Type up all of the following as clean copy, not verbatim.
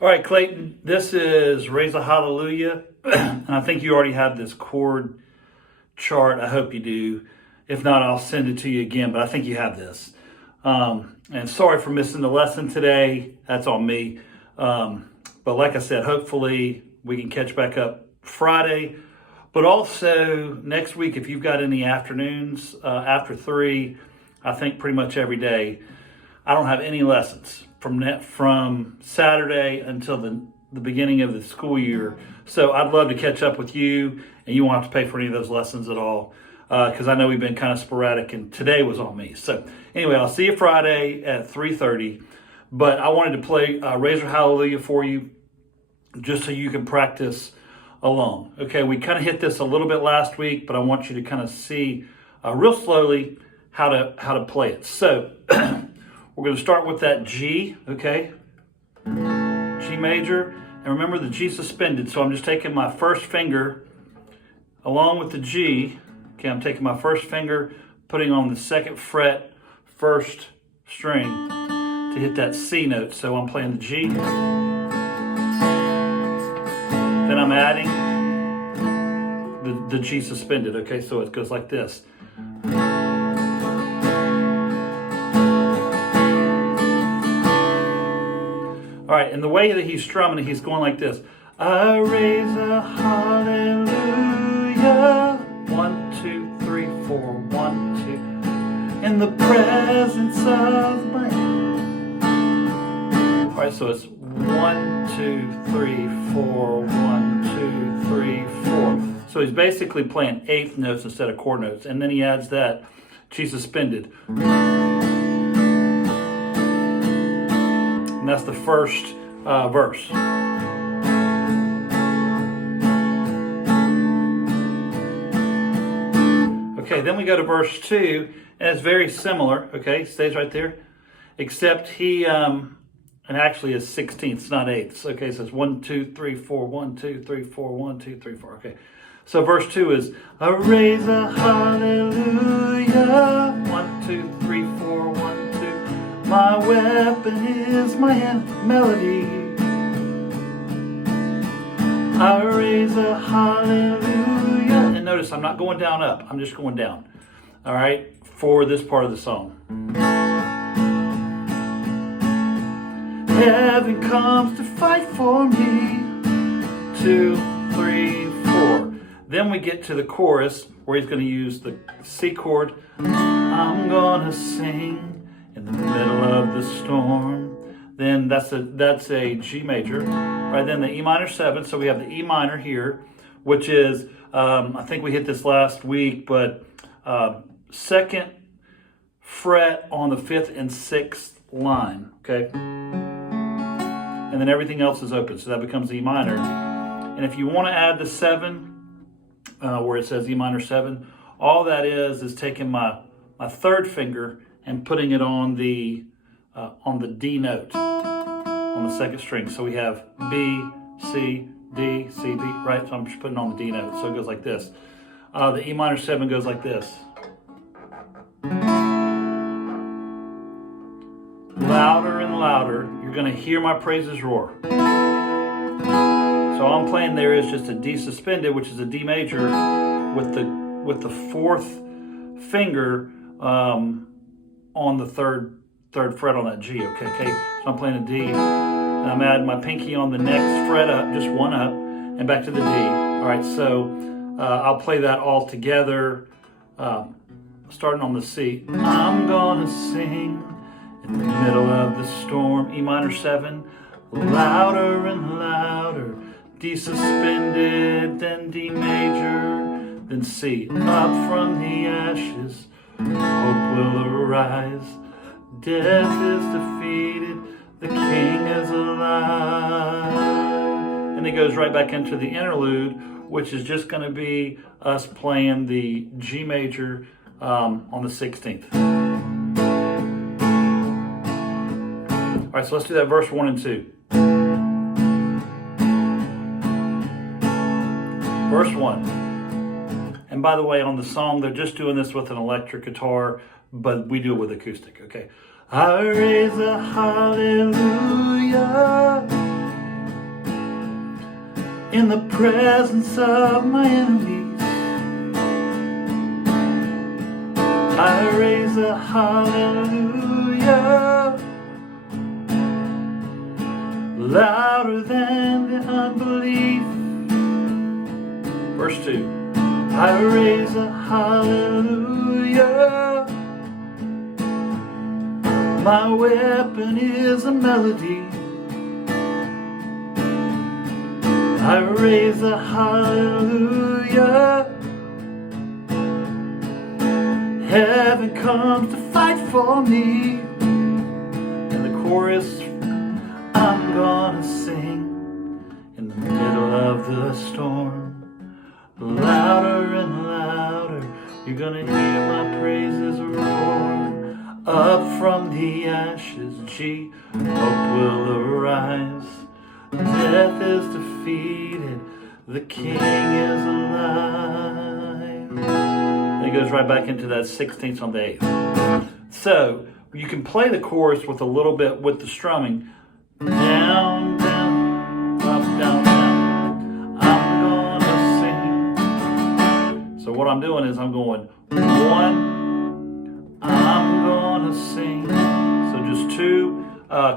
All right, Clayton, this is Raise a Hallelujah. And I think you already have this chord chart. I hope you do. If not, I'll send it to you again, but I think you have this. And sorry for missing the lesson today. That's on me. But like I said, hopefully we can catch back up Friday. But also next week, if you've got any afternoons after 3, I think pretty much every day, I don't have any lessons from Saturday until the beginning of the school year. So I'd love to catch up with you, and you won't have to pay for any of those lessons at all, because I know we've been kind of sporadic, and today was on me. So anyway, I'll see you Friday at 3:30. But I wanted to play Raise a Hallelujah for you, just so you can practice along. Okay, we kind of hit this a little bit last week, but I want you to kind of see real slowly how to play it. So we're going to start with that G, okay? G major. And remember the G suspended, so I'm just taking my first finger along with the G. Okay, I'm taking my first finger, putting on the 2nd fret, 1st string to hit that C note. So I'm playing the G. Then I'm adding the G suspended, okay? So it goes like this. All right, and the way that he's strumming, he's going like this. I raise a hallelujah. 1, 2, 3, 4, 1, 2. In the presence of my. All right, so it's 1, 2, 3, 4, 1, 2, 3, 4. So he's basically playing 8th notes instead of chord notes, and then he adds that G suspended. And that's the first verse. Okay, then we go to verse 2, and it's very similar. Okay, stays right there, except he and actually is 16ths, not 8ths. Okay, so it's 1, 2, 3, 4, 1, 2, 3, 4, 1, 2, 3, 4. Okay, so verse 2 is I raise a hallelujah. 1, 2, 3, 4, 1, 2. My weapon is my melody. I raise a hallelujah. And notice I'm not going down up. I'm just going down. All right, for this part of the song. Heaven comes to fight for me. 2, 3, 4. Then we get to the chorus where he's going to use the C chord. I'm going to sing in the middle of the storm. Then that's a G major, right? Then the E minor 7. So we have the E minor here, which is I think we hit this last week, but 2nd fret on the 5th and 6th line. Okay, and then everything else is open, so that becomes E minor. And if you want to add the 7, where it says E minor 7, all that is taking my 3rd finger and putting it on the D note on the 2nd string. So we have B, C, D, C, B, right? So I'm just putting on the D note. So it goes like this. The E minor 7 goes like this. Louder and louder, you're going to hear my praises roar. So all I'm playing there is just a D suspended, which is a D major, with the 4th finger on the third fret on that G. Okay. So I'm playing a D, and I'm adding my pinky on the next fret up, just one up, and back to the D. All right. So I'll play that all together, starting on the C. I'm gonna sing in the middle of the storm. E minor 7, louder and louder. D suspended, then D major, then C. Up from the ashes, hope will arise. Death is defeated, the King is alive. And it goes right back into the interlude, which is just going to be us playing the G major on the 16th. All right, so let's do that verse 1 and 2. Verse 1. And by the way, on the song, they're just doing this with an electric guitar, but we do it with acoustic, okay? I raise a hallelujah. in the presence of my enemies. I raise a hallelujah louder than the unbelief. Verse 2. I raise a hallelujah. My weapon is a melody. I raise a hallelujah. Heaven comes to fight for me. In the chorus, I'm gonna sing in the middle of the storm. Louder and louder, you're gonna hear my praises roar. Up from the ashes, G, hope will arise. Death is defeated, the King is alive. And it goes right back into that 16th on the 8th. So you can play the chorus with a little bit with the strumming. Down, down, up, down, down. I'm gonna sing. So what I'm doing is I'm going 1, I'm gonna sing. So just 2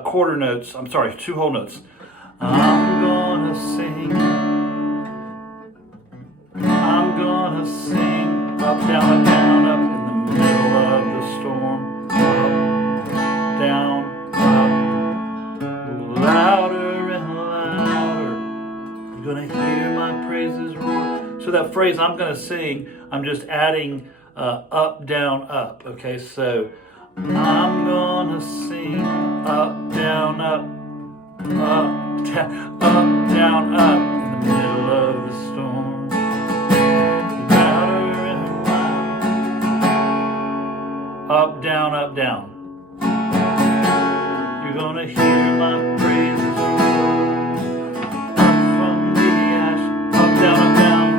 quarter notes. I'm sorry, 2 whole notes. I'm gonna sing. I'm gonna sing. Up, down, up in the middle of the storm. Up, down, up. Louder and louder. You're gonna hear my praises roar. So that phrase, I'm gonna sing, I'm just adding up, down, up. Okay, so I'm gonna sing up, down, up. Up, down, up in the middle of the storm. Louder and louder. Up, down, up, down. You're gonna hear my praises roar. Up from the ash. Up, down, up, down.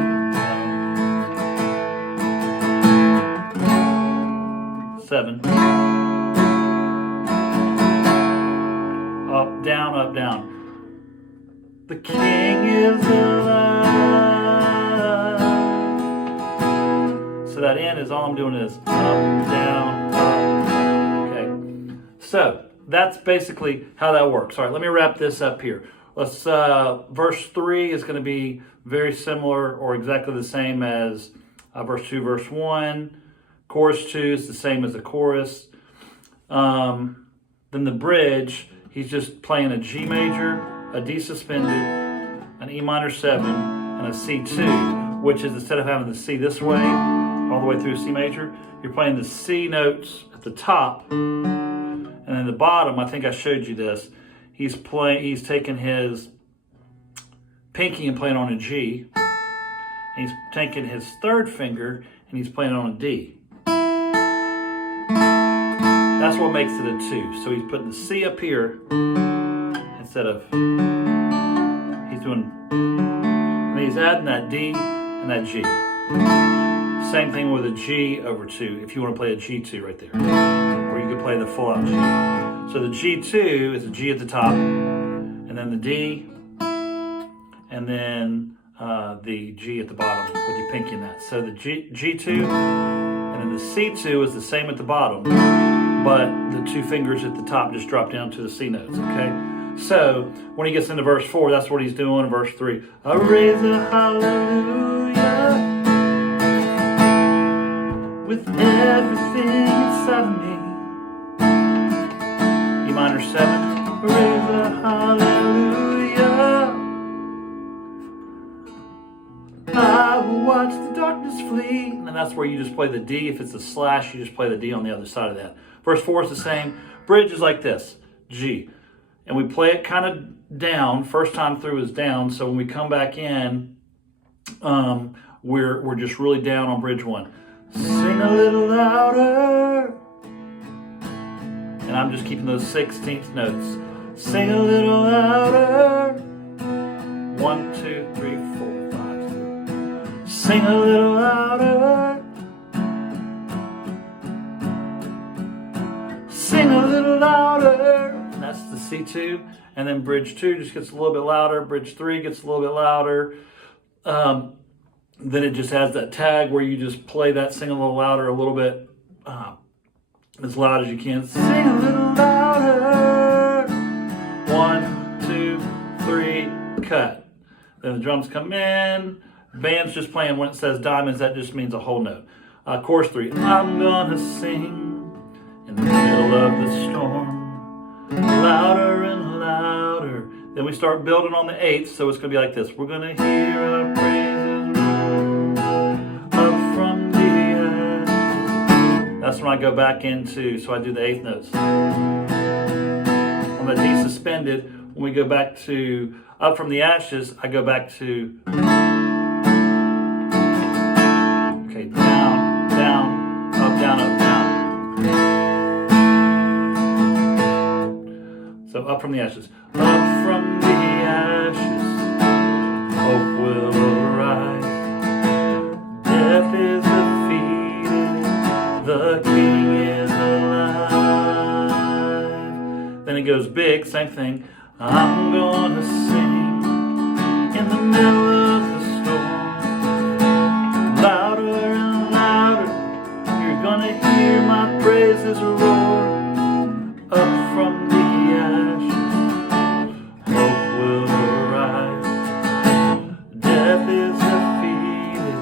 7. Up, down, up, down. The King is alive. So that end is all I'm doing is up, down, up. Okay. So that's basically how that works. All right, let me wrap this up here. Let's verse 3 is going to be very similar or exactly the same as verse 2, verse 1. Chorus 2 is the same as the chorus. Then the bridge, he's just playing a G major, a D suspended, an E minor 7, and a C2, which is instead of having the C this way, all the way through C major, you're playing the C notes at the top, and then the bottom, I think I showed you this, he's taking his pinky and playing on a G, and he's taking his third finger and he's playing on a D. That's what makes it a 2. So he's putting the C up here instead of, he's doing, and he's adding that D and that G. Same thing with a G over 2, if you want to play a G2 right there. Or you could play the full out G. So the G2 is a G at the top, and then the D, and then the G at the bottom with your pinky in that. So the G2, and then the C2 is the same at the bottom, but the 2 fingers at the top just drop down to the C notes, okay? So when he gets into verse 4, that's what he's doing in verse 3. I raise a hallelujah with everything inside of me. E minor 7, raise a hallelujah. I will watch the darkness flee. And that's where you just play the D. If it's a slash, you just play the D on the other side of that. Verse 4 is the same. Bridge is like this, G. And we play it kind of down. First time through is down. So when we come back in, we're just really down on bridge 1. Sing a little louder. And I'm just keeping those 16th notes. Sing a little louder. 1, 2, 3, 4, 5, 6. Sing a little louder. Sing a little louder. That's the C2. 2, and then bridge 2 just gets a little bit louder, bridge 3 gets a little bit louder. Then it just has that tag where you just play that, sing a little louder, a little bit as loud as you can. Sing a little louder. 1, 2, 3, cut. Then the drums come in. Band's just playing when it says diamonds, that just means a whole note. Chorus 3, I'm gonna sing in the middle of the storm, louder and louder. Then we start building on the 8th, so it's gonna be like this. We're gonna hear our praises roar up from the ash. That's when I go back into, so I do the 8th notes. On the D suspended, when we go back to up from the ashes, I go back to, okay, down, down, up, down, up, down. So up from the ashes. Up from the ashes, hope will arise. Death is defeated, the King is alive. Then it goes big, same thing. I'm gonna sing in the middle of the storm, louder and louder. You're gonna hear my praises roar up from the ashes. Hope will arise. Death is defeated.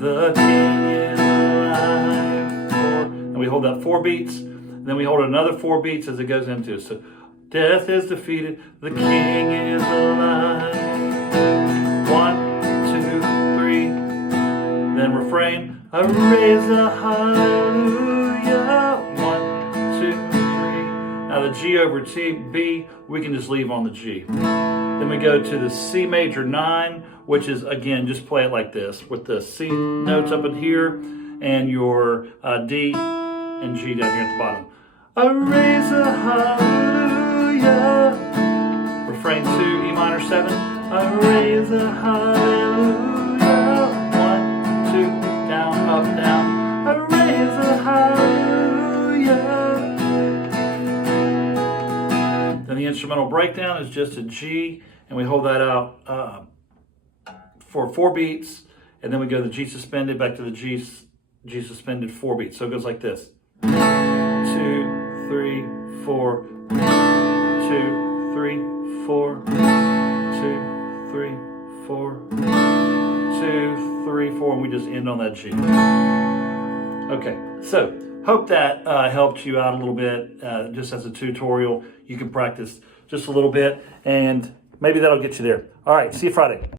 The King is alive. And we hold that 4 beats. Then we hold another 4 beats as it goes into it. So death is defeated. The King is alive. 1, 2, 3. Then refrain. I raise a hallelujah. 1, 2, 3. Now the G over B, we can just leave on the G. Then we go to the C major 9, which is, again, just play it like this, with the C notes up in here and your D and G down here at the bottom. I raise a hallelujah. Refrain 2, E minor 7. I raise a hallelujah. 1, 2, down, up, down. I raise a hallelujah. Then the instrumental breakdown is just a G, and we hold that out for 4 beats, and then we go to the G suspended, back to the G suspended 4 beats. So it goes like this. 2, 3, 4. 2, 3, 4. 2, 3, 4. 2, 3, 4, and we just end on that G. Okay, so hope that helped you out a little bit, just as a tutorial. You can practice just a little bit, and maybe that'll get you there. All right, see you Friday.